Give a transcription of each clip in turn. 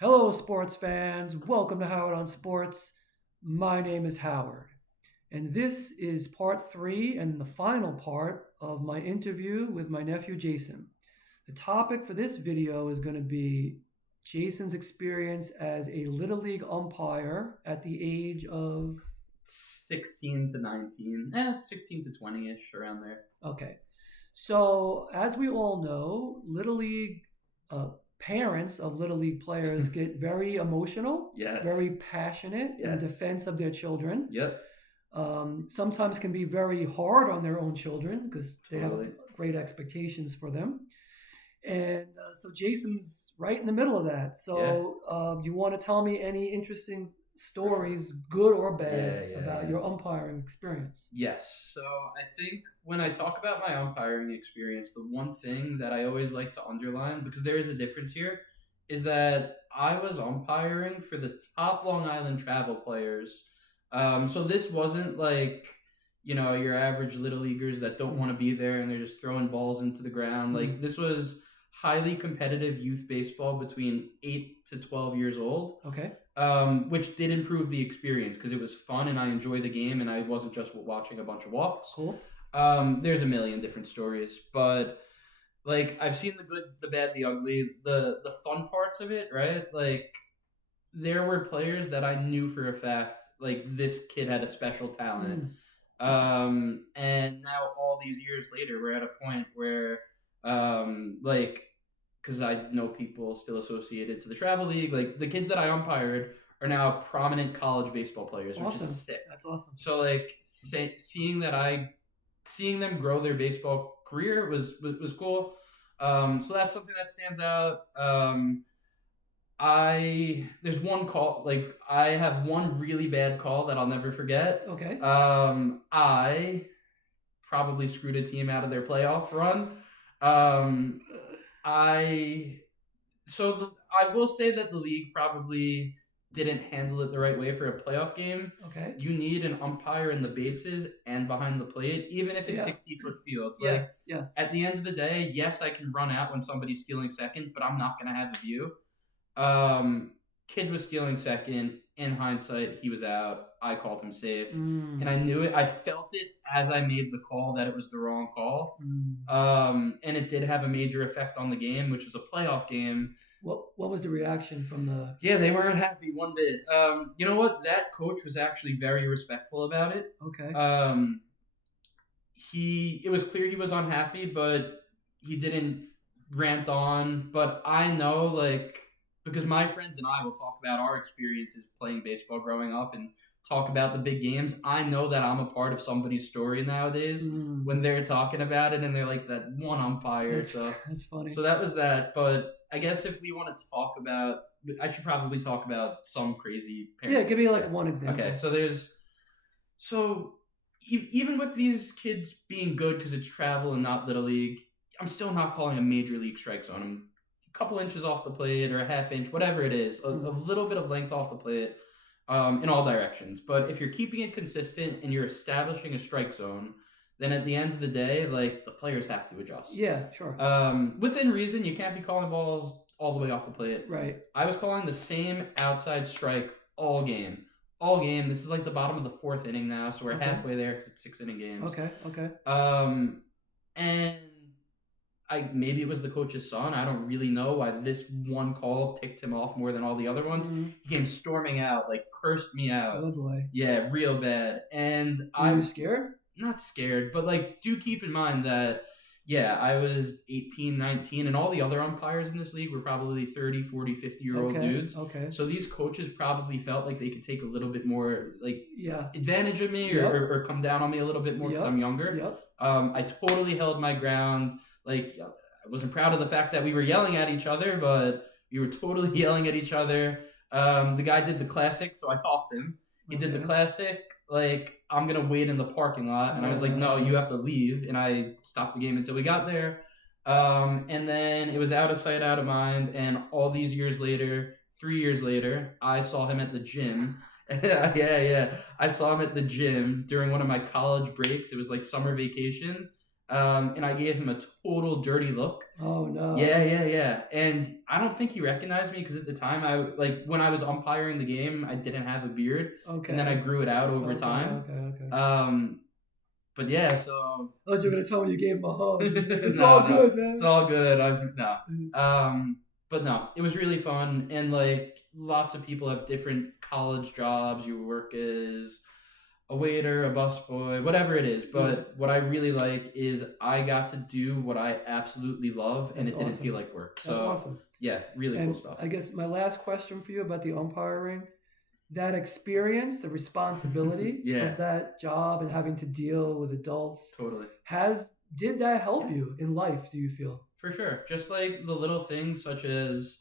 Hello, sports fans. Welcome to Howard on Sports. My name is Howard, and this is part three and the final part of my interview with my nephew Jason. The topic for this video is going to be Jason's experience as a Little League umpire at the age of. 16 to 19, 16 to 20-ish, around there. Okay. So, as we all know, Little League uh, parents of Little League players get very emotional, Yes. very passionate in Yes. defense of their children. Yep. Sometimes can be very hard on their own children because they have Totally. great expectations for them. And so Jason's right in the middle of that. So you want to tell me any interesting stories, good or bad, about your umpiring experience? Yes. So I think when I talk about my umpiring experience, the one thing that I always like to underline, because there is a difference here, is that I was umpiring for the top Long Island travel players. So this wasn't like, your average little leaguers that don't want to be there and they're just throwing balls into the ground. Like, this was highly competitive youth baseball between 8 to 12 years old. Okay. Which did improve the experience because it was fun and I enjoyed the game and I wasn't just watching a bunch of walks. Cool. There's a million different stories, but like I've seen the good, the bad, the ugly, the fun parts of it, right? Like there were players that I knew for a fact, like this kid had a special talent. And now all these years later, we're at a point where, because I know people still associated to the travel league, like the kids that I umpired are now prominent college baseball players, which is sick. That's awesome. So like seeing them grow their baseball career was cool. So that's something that stands out. There's one call, like I have one really bad call that I'll never forget. Okay. I probably screwed a team out of their playoff run. I will say that the league probably didn't handle it the right way for a playoff game. Okay. You need an umpire in the bases and behind the plate, even if it's 60-foot fields. Yes. At the end of the day, yes, I can run out when somebody's stealing second, but I'm not going to have a view. Kid was stealing second. In hindsight, he was out. I called him safe. And I knew it. I felt it as I made the call that it was the wrong call. And it did have a major effect on the game, which was a playoff game. What was the reaction from the... Yeah, they weren't happy one bit. You know what? That coach was actually very respectful about it. Okay. It was clear he was unhappy, but he didn't rant on. But I know, like... because my friends and I will talk about our experiences playing baseball growing up and talk about the big games. I know that I'm a part of somebody's story nowadays when they're talking about it and they're like that one umpire. That's funny. So that was that. But I guess if we want to talk about, I should probably talk about some crazy parent. Yeah, give me like one example. Okay, so even with these kids being good because it's travel and not Little League, I'm still not calling a major league strike zone. I'm couple inches off the plate or a half inch, whatever it is, a little bit of length off the plate in all directions. But if you're keeping it consistent and you're establishing a strike zone, then at the end of the day, like the players have to adjust. Yeah, sure. Within reason, you can't be calling balls all the way off the plate. Right. I was calling the same outside strike all game. All game. This is like the bottom of the fourth inning now, so we're halfway there because it's 6-inning games. Okay. And maybe it was the coach's son. I don't really know why this one call ticked him off more than all the other ones. He came storming out, like cursed me out. Oh boy. Yeah, real bad. And Were you scared? Not scared, but like do keep in mind that I was 18, 19, and all the other umpires in this league were probably 30, 40, 50-year-old dudes. Okay. So these coaches probably felt like they could take a little bit more advantage of me or come down on me a little bit more because I'm younger. Yep. I totally held my ground. Like, I wasn't proud of the fact that we were yelling at each other, but we were totally yelling at each other. The guy did the classic, so I tossed him. He did the classic, like, I'm going to wait in the parking lot. And I was like, no, you have to leave. And I stopped the game until we got there. And then it was out of sight, out of mind. And all these years later, 3 years later, I saw him at the gym. I saw him at the gym during one of my college breaks. It was like summer vacation. and I gave him a total dirty look. Oh no. Yeah. And I don't think he recognized me because at the time, when I was umpiring the game, I didn't have a beard, Okay. and then I grew it out over Okay, time. okay. But yeah, so Oh, you're gonna tell me you gave him a hug. It's no, all no, good, man. it's all good. But no, it was really fun, and like lots of people have different college jobs. You work as a waiter, a busboy, whatever it is. But what I really like is I got to do what I absolutely love, and That's it didn't awesome. feel like work. So That's awesome. yeah, really And cool stuff. I guess my last question for you about the umpiring, that experience, the responsibility Yeah. of that job and having to deal with adults, Totally. did that help you in life, do you feel? For sure. Just like the little things such as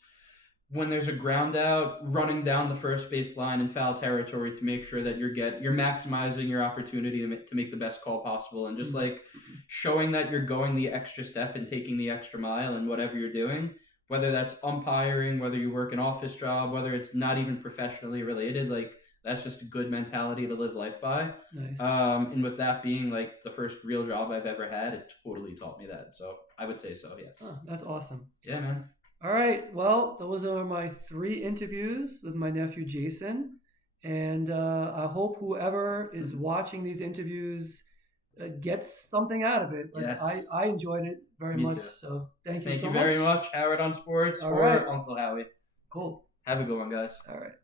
when there's a ground out, running down the first base line in foul territory to make sure that you're maximizing your opportunity to make the best call possible, and just like showing that you're going the extra step and taking the extra mile in whatever you're doing, whether that's umpiring, whether you work an office job, whether it's not even professionally related, like that's just a good mentality to live life by. Nice. And with that being like the first real job I've ever had, it totally taught me that. So I would say so, yes. Oh, that's awesome. Yeah, man. All right. Well, those are my 3 interviews with my nephew Jason, and I hope whoever is watching these interviews gets something out of it. Like, Yes. I enjoyed it very Me much. too. So thank you Thank so you much. very much, Howard on Sports, All or right. Uncle Howie. Cool. Have a good one, guys. All right.